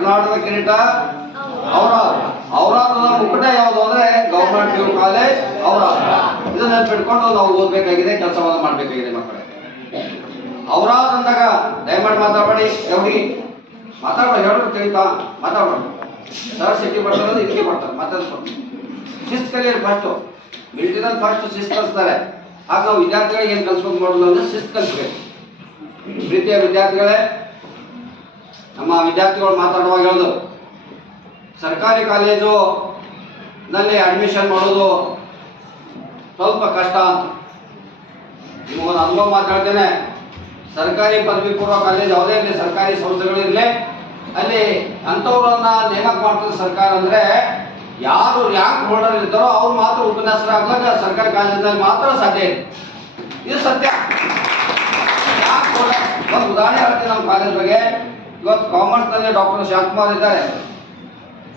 ಕರ್ನಾಟಕದ ಕಿರೀಟ ಔರಾದದ ಮುಕ್ಕಟ ಯಾವುದು ಅಂದ್ರೆ ಗವರ್ನಮೆಂಟ್ PU ಕಾಲೇಜ್ ಔರಾದ. ಇದನ್ನ ನೆನ್ಪಿಟ್ಕೊಂಡು ನಾವು ಓದ್ಬೇಕಾಗಿದೆ, ಕೆಲಸವನ್ನು ಮಾಡ್ಬೇಕಾಗಿದೆ ಮಕ್ಕಳೇ. ಔರಾದ ಅಂದಾಗ ದಯಮಾಡಿ ಮಾತಾಡಬೇಡಿ, ಎವ್ರಿ ಮಾತಾಡಬೇಡಿ, ಹೇಳೋದು ತಿಳಿತಾ ಮಾತಾಡಬೇಡಿ. ಸರ್ ಸಿಟಿ ಬರ್ತಾರೆ, ಇದಕ್ಕೆ ಬರ್ತಾರೆ, ಮಾತಾಡ್ತಾರೆ. ಶಿಸ್ತು ಕಲಿಯೋದು ಫಸ್ಟು, ಮಿಲಿಟರಿನಲ್ಲಿ ಫಸ್ಟ್ ಶಿಸ್ತು ಕಲಿಸ್ತಾರೆ. ಆಗ ನಾವು ವಿದ್ಯಾರ್ಥಿಗಳಿಗೆ ಏನು ಕಲಿಸ್ಬೇಕು ಮಾಡೋದು ಅಂದ್ರೆ ಶಿಸ್ತು ಕಲಿಸ್ಬೇಕು. ಪ್ರೀತಿಯ ವಿದ್ಯಾರ್ಥಿಗಳೇ, ನಮ್ಮ ವಿದ್ಯಾರ್ಥಿಗಳು ಮಾತಾಡುವಾಗ ಹೇಳೋದು, ಸರ್ಕಾರಿ ಕಾಲೇಜು ನಲ್ಲಿ ಅಡ್ಮಿಷನ್ ಮಾಡೋದು ಸ್ವಲ್ಪ ಕಷ್ಟ ಅಂತ. ನಿಮಗೊಂದು ಅನುಭವ ಮಾತಾಡ್ತೇನೆ. ಸರ್ಕಾರಿ ಪದವಿ ಪೂರ್ವ ಕಾಲೇಜ್ ಯಾವುದೇ ಇರಲಿ, ಸರ್ಕಾರಿ ಸಂಸ್ಥೆಗಳಿರಲಿ, ಅಲ್ಲಿ ಅಂಥವ್ರನ್ನ ನೇಮಕ ಮಾಡ್ತದೆ ಸರ್ಕಾರ. ಅಂದ್ರೆ ಯಾರು ರ್ಯಾಂಕ್ ಹೋಲ್ಡರ್ ಇರ್ತಾರೋ ಅವ್ರು ಮಾತ್ರ ಉಪನ್ಯಾಸರಾಗ್ಲಾಗ ಸರ್ಕಾರಿ ಕಾಲೇಜಿನಲ್ಲಿ ಮಾತ್ರ ಸಾಧ್ಯ ಇದೆ. ಇದು ಸತ್ಯ. ರ್ಯಾಂಕ್ ಹೋಲ್ಡರ್ ಒಂದು ಉದಾಹರಣೆ ಹೇಳ್ತೀನಿ ನಮ್ಮ ಕಾಲೇಜ್ ಬಗ್ಗೆ. ಇವತ್ತು ಕಾಮರ್ಸ್ನಲ್ಲಿ ಡಾಕ್ಟರ್ ಶಾಂತಕುಮಾರ್ ಇದ್ದಾರೆ,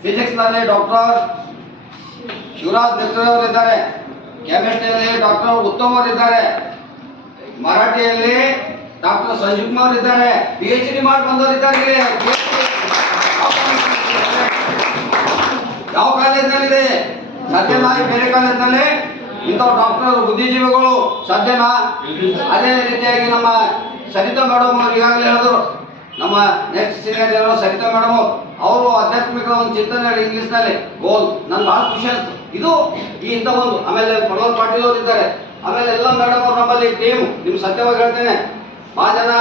ಫಿಸಿಕ್ಸ್ನಲ್ಲಿ ಡಾಕ್ಟರ್ ಶಿವರಾಜ್ ಮಿತ್ರ ಅವರು ಇದ್ದಾರೆ, ಕೆಮಿಸ್ಟ್ರಿಯಲ್ಲಿ ಡಾಕ್ಟರ್ ಉತ್ತಮ್ ಅವರು ಇದ್ದಾರೆ, ಮರಾಠಿಯಲ್ಲಿ ಡಾಕ್ಟರ್ ಸಂಜೀವ್ ಕುಮಾರ್ ಇದ್ದಾರೆ, PhD ಮಾಡಿ ಬಂದವರು ಇದ್ದಾರೆ. ಯಾವ ಕಾಲೇಜಿನಲ್ಲಿದೆ? ಸದ್ಯನಾ ಬೇರೆ ಕಾಲೇಜಿನಲ್ಲಿ ಇಂಥವ್ರು ಡಾಕ್ಟರ್ ಬುದ್ಧಿಜೀವಿಗಳು ಸದ್ಯನಾ? ಅದೇ ರೀತಿಯಾಗಿ ನಮ್ಮ ಸರಿತಾ ಮೇಡಮ್ ಅವರು ಈಗಾಗಲೇ ಹೇಳಿದ್ರು, ನಮ್ಮ ನೆಕ್ಸ್ಟ್ ಸೀನಿಯರ್ ಇರೋ ಸರಿತಾ ಮೇಡಮ್ ಅವರು ಆಧ್ಯಾತ್ಮಿಕ ಒಂದು ಚಿಂತನೆ ಇಂಗ್ಲಿಷ್ನಲ್ಲಿ ಗೋಲ್. ನನ್ಗೆ ಭಾಳ ಖುಷಿ ಆಯ್ತು. ಇದು ಈ ಇಂಥ ಒಂದು. ಆಮೇಲೆ ಪ್ರಹ್ಲಾದ್ ಪಾಟೀಲ್ ಅವರು ಇದ್ದಾರೆ. ಆಮೇಲೆ ಎಲ್ಲ ಮೇಡಮ್ ಅವರು ನಮ್ಮಲ್ಲಿ ಟೀಮ್. ನಿಮ್ಗೆ ಸತ್ಯವಾಗಿ ಹೇಳ್ತೇನೆ, ಭಾಳ ಜನ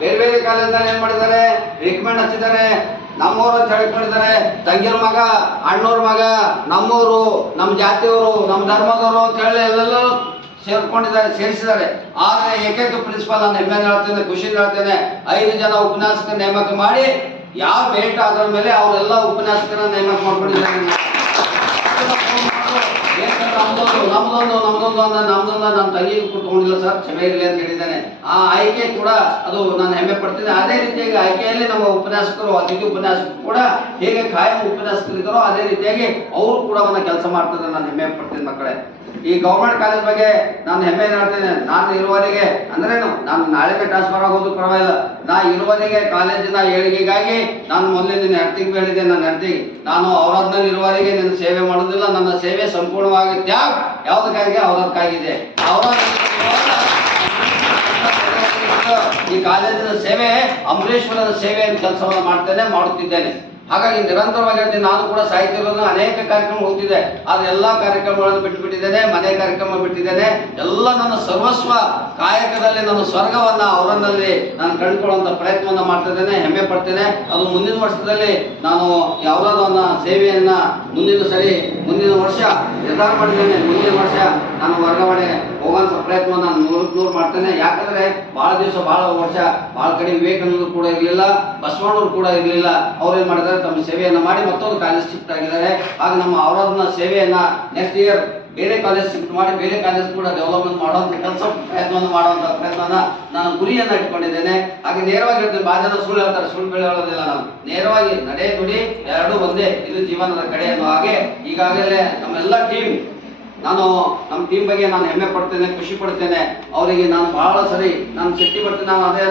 ಬೇರೆ ಬೇರೆ ಕಾಲೇಜಿನಲ್ಲಿ ಏನು ಮಾಡಿದ್ದಾರೆ, ರಿಕಮೆಂಡ್ ಹಚ್ಚಿದ್ದಾರೆ, ನಮ್ಮವರು ಅಂತ ಹೇಳಿಕೊಂಡಿದ್ದಾರೆ. ತಂಗಿರ ಮಗ, ಅಣ್ಣವ್ರ ಮಗ, ನಮ್ಮವರು, ನಮ್ಮ ಜಾತಿಯವರು, ನಮ್ಮ ಧರ್ಮದವರು ಅಂತ ಹೇಳಿ ಎಲ್ಲೆಲ್ಲ ಸೇರಿಸಿದ್ದಾರೆ. ಆದರೆ ಏಕೈಕ ಪ್ರಿನ್ಸಿಪಾಲ್ ನಾನು ಹೆಮ್ಮೆ ಹೇಳ್ತೇನೆ, ಖುಷಿ ಹೇಳ್ತೇನೆ, 5 ಜನ ಉಪನ್ಯಾಸಕರ ನೇಮಕ ಮಾಡಿ ಯಾವ ಮೆರಿಟ್ ಆದ್ರ ಮೇಲೆ ಅವರೆಲ್ಲ ಉಪನ್ಯಾಸಕರ ನೇಮಕ ಮಾಡ್ಕೊಂಡಿದ್ದಾರೆ. ನಮ್ದೊಂದು ನನ್ನ ತಂಗಿಗೆ ಕೊಟ್ಕೊಂಡಿಲ್ಲ ಸರ್, ಕ್ಷಮೆ ಇರಲಿ ಅಂತ ಹೇಳಿದ್ದಾನೆ. ಆ ಆಯ್ಕೆ ಕೂಡ ಅದು ನಾನು ಹೆಮ್ಮೆ ಪಡ್ತೀನಿ. ಅದೇ ರೀತಿಯಾಗಿ ಆಯ್ಕೆಯಲ್ಲಿ ನಮ್ಮ ಉಪನ್ಯಾಸಕರು, ಅತಿಥಿ ಉಪನ್ಯಾಸಕರು ಕೂಡ ಹೇಗೆ ಕಾಯಂ ಉಪನ್ಯಾಸಕರಿದ್ದಾರೋ ಅದೇ ರೀತಿಯಾಗಿ ಅವರು ಕೂಡ ಒಂದು ಕೆಲಸ ಮಾಡ್ತಾರೆ. ನಾನು ಹೆಮ್ಮೆ ಪಡ್ತೀನಿ ಮಕ್ಕಳೇ. ಈ ಗೌರ್ಮೆಂಟ್ ಕಾಲೇಜ್ ಬಗ್ಗೆ ನಾನು ಹೆಮ್ಮೆ ಹೇಳ್ತೇನೆ. ನಾನು ಇರುವವರೆಗೆ ಅಂದ್ರೇನು, ನಾನು ನಾಳೆಗೆ ಟ್ರಾನ್ಸ್ಫರ್ ಆಗೋದು ಪರವಾಗಿಲ್ಲ, ನಾ ಇರುವವರೆಗೆ ಕಾಲೇಜಿನ ಏಳಿಗೆಗಾಗಿ ನಾನು ಮೊದಲೇ ನಿನ್ನ ಹೆಂಡತಿಗೆ ಹೇಳಿದ್ದೆ, ನನ್ನ ಹೆಂಡತಿಗೆ ನಾನು ಅವರದ್ನಲ್ಲಿ ಇರುವವರೆಗೆ ನಿನ್ನ ಸೇವೆ ಮಾಡೋದಿಲ್ಲ, ನನ್ನ ಸೇವೆ ಸಂಪೂರ್ಣವಾಗಿ ತ್ಯಾಗ ಯಾವುದಕ್ಕಾಗಿ ಅವರದಕ್ಕಾಗಿದೆ. ಈ ಕಾಲೇಜಿನ ಸೇವೆ ಅಂಬರೀಶ್ವರನ ಸೇವೆ ಅಂತ ಕೆಲಸವನ್ನು ಮಾಡ್ತೇನೆ, ಮಾಡುತ್ತಿದ್ದೇನೆ. ಹಾಗಾಗಿ ನಿರಂತರವಾಗಿ ಹೇಳ್ತೀನಿ, ನಾನು ಕೂಡ ಸಾಹಿತ್ಯವನ್ನು ಅನೇಕ ಕಾರ್ಯಕ್ರಮ ಹೋಗ್ತಿದ್ದೆ, ಆದರೆ ಎಲ್ಲ ಕಾರ್ಯಕ್ರಮಗಳನ್ನು ಬಿಟ್ಟುಬಿಟ್ಟಿದ್ದೇನೆ, ಮನೆ ಕಾರ್ಯಕ್ರಮ ಬಿಟ್ಟಿದ್ದೇನೆ. ಎಲ್ಲ ನನ್ನ ಸರ್ವಸ್ವ ಕಾಯಕದಲ್ಲಿ ನನ್ನ ಸ್ವರ್ಗವನ್ನು ಅವರನ್ನಲ್ಲಿ ನಾನು ಕಂಡುಕೊಳ್ಳುವಂಥ ಪ್ರಯತ್ನವನ್ನು ಮಾಡ್ತಿದ್ದೇನೆ, ಹೆಮ್ಮೆ ಪಡ್ತೇನೆ. ಅದು ಮುಂದಿನ ವರ್ಷದಲ್ಲಿ ನಾನು ಯಾವುದಾದನ್ನ ಸೇವೆಯನ್ನು ಮುಂದಿನ ವರ್ಷ ನಿರ್ಧಾರ ಮಾಡಿದ್ದೇನೆ. ಮುಂದಿನ ವರ್ಷ ನಾನು ವರ್ಗಾವಣೆ ಹೋಗುವಂಥ ಪ್ರಯತ್ನವನ್ನು ನಾನು 100% ಮಾಡ್ತೇನೆ. ಯಾಕಂದರೆ ಭಾಳ ದಿವಸ, ಭಾಳ ವರ್ಷ, ಭಾಳ ಕಡೆ ವಿವೇಕಾನಂದರು ಕೂಡ ಇರಲಿಲ್ಲ, ಬಸವಣ್ಣವರು ಕೂಡ ಇರಲಿಲ್ಲ. ಅವ್ರೇನು ಮಾಡಿದ್ದಾರೆ, ತಮ್ಮ ಸೇವೆಯನ್ನು ಮಾಡಿ ಮತ್ತೊಂದು ಕಾಲೇಜ್ ಶಿಫ್ಟ್ ಆಗಿದ್ದಾರೆ. ಆಗ ನಮ್ಮ ಅವರನ್ನ ಸೇವೆಯನ್ನು ನೆಕ್ಸ್ಟ್ ಇಯರ್ ಬೇರೆ ಕಾಲೇಜ್ ಶಿಫ್ಟ್ ಮಾಡಿ ಬೇರೆ ಕಾಲೇಜ್ ಕೂಡ ಡೆವಲಪ್ಮೆಂಟ್ ಮಾಡುವಂಥ ಪ್ರಯತ್ನವನ್ನು ಮಾಡುವಂಥ ಪ್ರಯತ್ನವನ್ನು ನಾನು ಗುರಿಯನ್ನು ಇಟ್ಕೊಂಡಿದ್ದೇನೆ. ಹಾಗೆ ನೇರವಾಗಿ ಹೇಳ್ತೀನಿ, ಭಾಳ ಜನ ಸುಳ್ಳು ಹೇಳ್ತಾರೆ, ಸುಳ್ಳು ಹೇಳೋದಿಲ್ಲ. ನಾನು ನೇರವಾಗಿ ನಡೆ ನುಡಿ ಎರಡೂ ಒಂದೇ, ಇದು ಜೀವನದ ಕಡೆ ಅನ್ನೋ ಹಾಗೆ ಈಗಾಗಲೇ ನಮ್ಮೆಲ್ಲ ಟೀಮ್, ನಾನು ನಮ್ಮ ಟೀಮ್ ಬಗ್ಗೆ ನಾನು ಹೆಮ್ಮೆ ಪಡ್ತೇನೆ, ಖುಷಿ ಪಡ್ತೇನೆ. ಅವರಿಗೆ ನಾನು ಬಹಳ ಸರಿ ನಾನು ಸಿಟ್ಟಿ ಬರ್ತೀನಿ. ನಾನು ಅದೇ